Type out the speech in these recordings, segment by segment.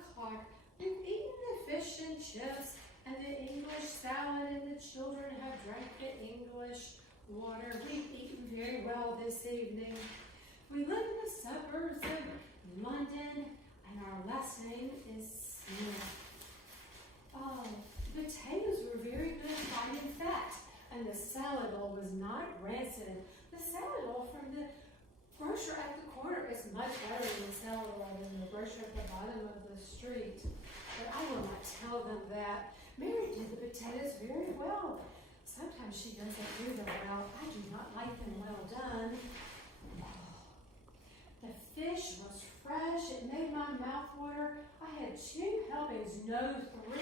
o'clock. We've eaten the fish and chips and the English salad, and the children have drank the English water. We've eaten very well this evening. We live in the suburbs of London, and our last name is Smith. Oh, the potatoes were very good, high in fat, and the salad bowl was not rancid. The salad bowl from the grocer at the corner is much better than the salad bowl than the grocer at the bottom of the street. But I will not tell them that. Mary did the potatoes very well. Sometimes she doesn't do them well. I do not like them well done. The fish was fresh. It made my mouth water. I had 2 helpings, no 3.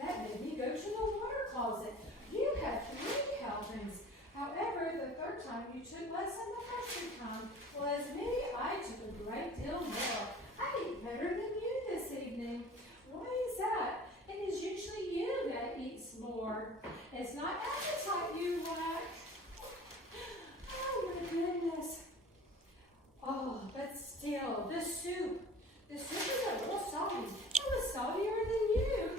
That made me go to the water closet. You had 3 helpings. However, the 3rd time you took less than the first 2 times. Well, as me, I took a great deal more. I ate better than you this evening. Why is that? It is usually you that eats more. It's not appetite you lack. Oh, my goodness. Oh, but still, the soup is a little salty. It was saltier than you.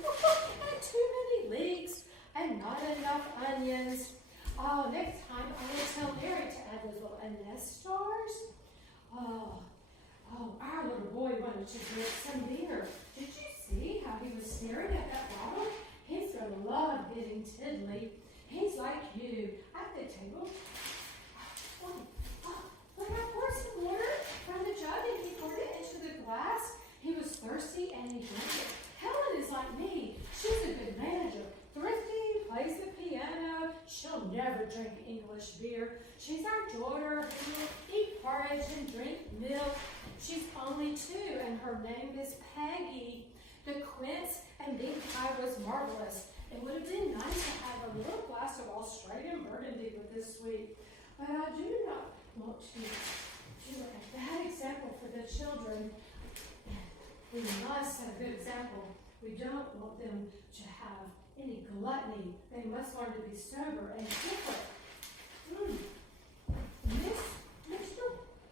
And too many leeks and not enough onions. Oh, next time I will tell Mary to add those little anise stars. Oh, our little boy wanted to drink some beer. Did you see how he was staring at that bottle? He's gonna love getting tiddly. He's like you at the table. When I poured some water from the jug and he poured it into the glass, he was thirsty and he drank it. Helen is like me. She's a good manager. Thrifty, plays the piano. She'll never drink English beer. She's our daughter who will eat porridge and drink milk. She's only 2 and her name is Peggy. The quince and beef pie was marvelous. It would have been nice to have a little glass of Australian burgundy with this sweet. But I do not want to do a bad example for the children. We must set a good example. We don't want them to have any gluttony. They must learn to be sober and different.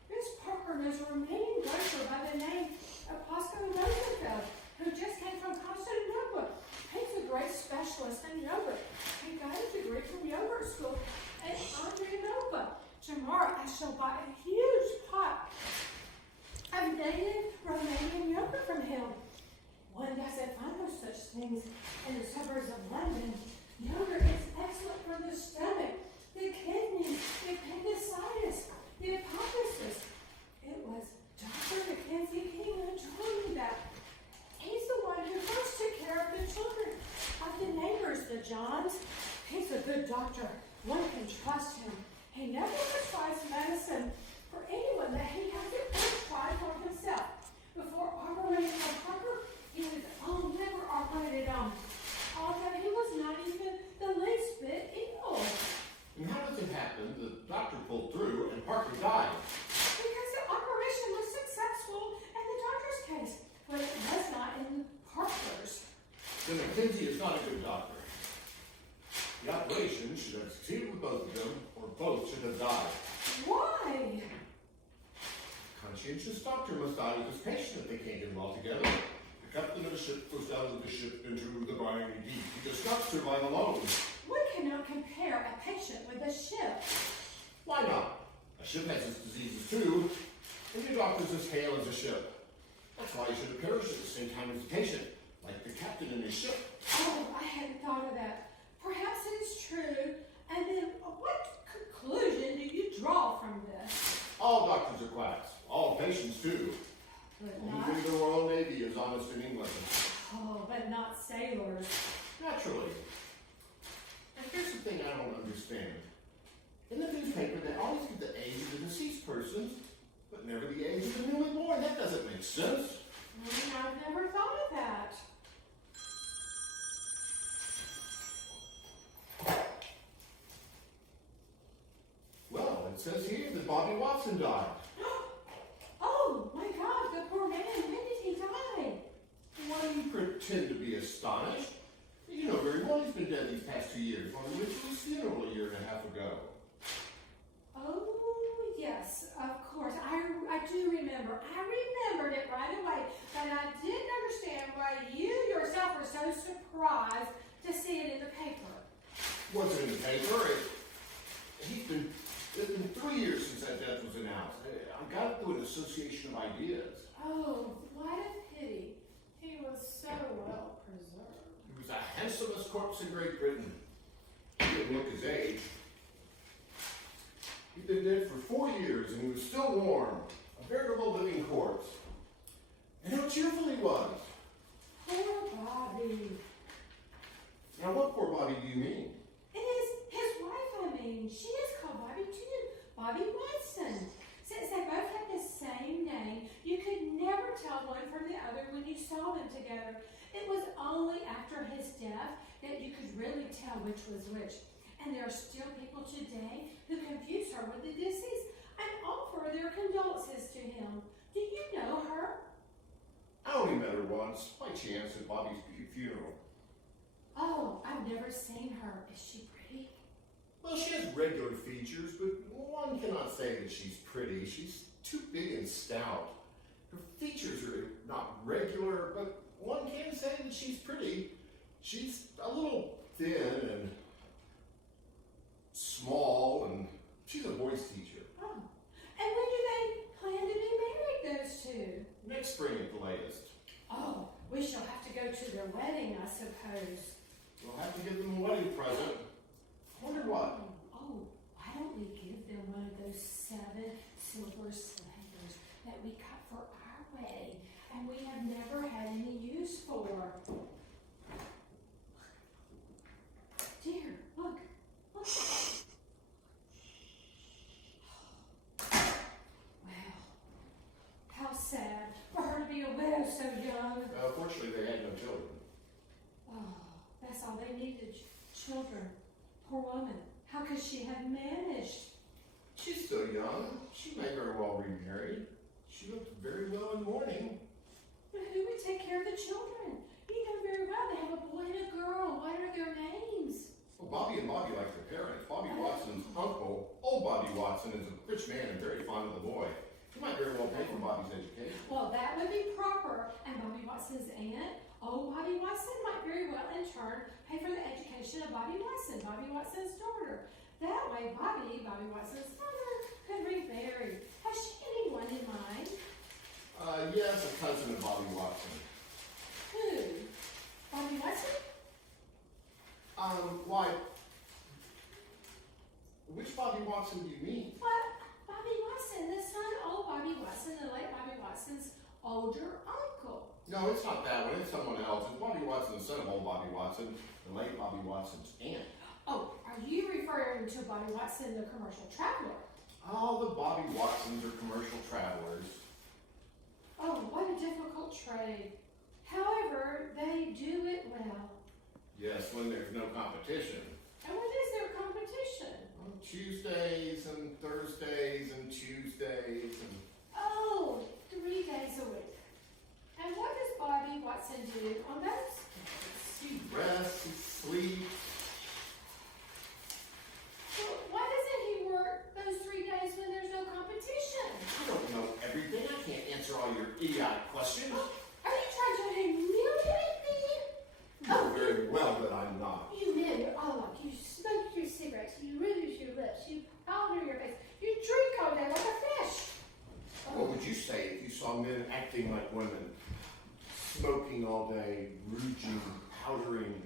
Miss Parker knows a Romanian grocer by the name of Pasco Rosenfeld, who just came from Constantinople. He's a great specialist in yogurt. He got a degree from yogurt school at Andrianova. Tomorrow I shall buy a huge pot of native Romanian yogurt from him. One doesn't find no such things in the suburbs of London. Yogurt is excellent for the stomach, the kidneys, the appendicitis, the apophysis. It was Dr. Mackenzie King who told me that. He's the one who first took care of the children of the neighbors, the Johns. He's a good doctor. One can trust him. He never prescribes medicine for anyone that he hasn't first tried for himself. Before operating on Parker, he was never operated on, although he was not even the least bit ill. And how does it happen the doctor pulled through and Parker died? Because the operation was successful in the doctor's case, but it was not in Parker's. Then Mackenzie is not a good doctor. The operation should have succeeded with both of them, or both should have died. Why? Conscientious doctor must die with his patient if they can't get them all together. The captain of a ship goes down with the ship into the briny deep. He does not survive alone. One cannot compare a patient with a ship. Why not? A ship has its diseases too, and your doctor's as hale as a ship. That's why he should have perished at the same time as the patient, like the captain in his ship. Oh, I hadn't thought of that. Perhaps it is true. And then what conclusion do you draw from this? All doctors are quacks. All patients too. But Even the Royal Navy is honest in England. Oh, but not sailors. Naturally. And here's the thing I don't understand. In the newspaper, they always give the age of the deceased person, but never the age of the newly born. That doesn't make sense. I've never thought of that. Well, it says here that Bobby Watson died. Oh, my God, the poor man. When did he die? Why do you pretend to be astonished? You know very well he's been dead these past 2 years. On the ritual's funeral a year and a half ago. Oh, yes, of course. I do remember. I remembered it right away, but I didn't understand understand why you yourself were so surprised to see it in the paper. What's in the paper? It's been 3 years since that death was announced. I got it through an association of ideas. Oh, what a pity. He was so well preserved. He was the handsomest corpse in Great Britain. He didn't look his age. He'd been dead for 4 years and he was still warm. A veritable living corpse. And how cheerful he was. Poor Bobby. Now what poor Bobby do you mean? It is his wife, I mean. She is called Bobby too. Bobby Watson. Since they both had the same name, you could never tell one from the other when you saw them together. It was only after his death that you could really tell which was which. And there are still people today who confuse her with the deceased and offer their condolences to him. Do you know her? I only met her once, by chance, at Bobby's funeral. Oh, I've never seen her. Is she pretty? Well, she has regular features, but one cannot say that she's pretty. She's too big and stout. Her features are not regular, but one can say that she's pretty. She's a little thin and small, and she's a voice teacher. Oh. And when do they plan to be married, those two? Next spring at the latest. Oh, we shall have to go to their wedding, I suppose. We'll have to give them a wedding present. I wonder what? Oh, why don't we give them one of those 7 silver slivers that we cut for our wedding and we have never had any use for? Dear, look. Well, how sad for her to be a widow so young. Fortunately, they had no children. Oh, that's all they needed, children. Poor woman. How could she have managed? She's still young. She may very well remarry. She looked very well in mourning. But who would take care of the children? You know very well they have a boy and a girl. What are their names? Well, Bobby and Bobby like their parents. Bobby Watson's uncle, old Bobby Watson, is a rich man and very fond of the boy. He might very well pay for Bobby's education. Well, that would be proper. And Bobby Watson's aunt, old Bobby Watson, might very well in turn pay for the education of Bobby Watson, Bobby Watson's daughter. That way, Bobby Watson's mother, could remarry. Has she anyone in mind? Yes, a cousin of Bobby Watson. Who? Bobby Watson? Why? Which Bobby Watson do you mean? What? Bobby Watson, the son of old Bobby Watson, the late Bobby Watson's older uncle. No, it's not that one. It's someone else. It's Bobby Watson, the son of old Bobby Watson, the late Bobby Watson's aunt. Oh, are you referring to Bobby Watson, the commercial traveler? All the Bobby Watsons are commercial travelers. Oh, what a difficult trade. However, they do it well. Yes, when there's no competition. And what is their competition? On Tuesdays and Thursdays and Tuesdays and... Oh, 3 days a week. And what does Bobby Watson do on those? He rests, he sleeps. Well, why doesn't he work those 3 days when there's no competition? I don't know everything. I can't answer all your idiotic questions. Are you trying to humiliate me? You know very well that I'm not. You men are all like, you smoke your cigarettes, you rouge your lips, you powder your face, you drink all day like a fish. What would you say if you saw men acting like women? Smoking all day, rouging, powdering,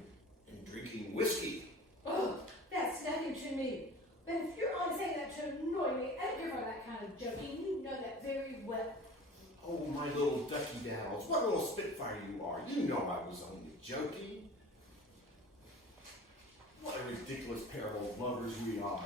and drinking whiskey. Oh, that's nothing to me. But if you're only saying that to annoy me, I don't care for that kind of joking. You know that very well. Oh, my little ducky daddles, what a little spitfire you are. You know I was only joking. What a ridiculous pair of lovers we are.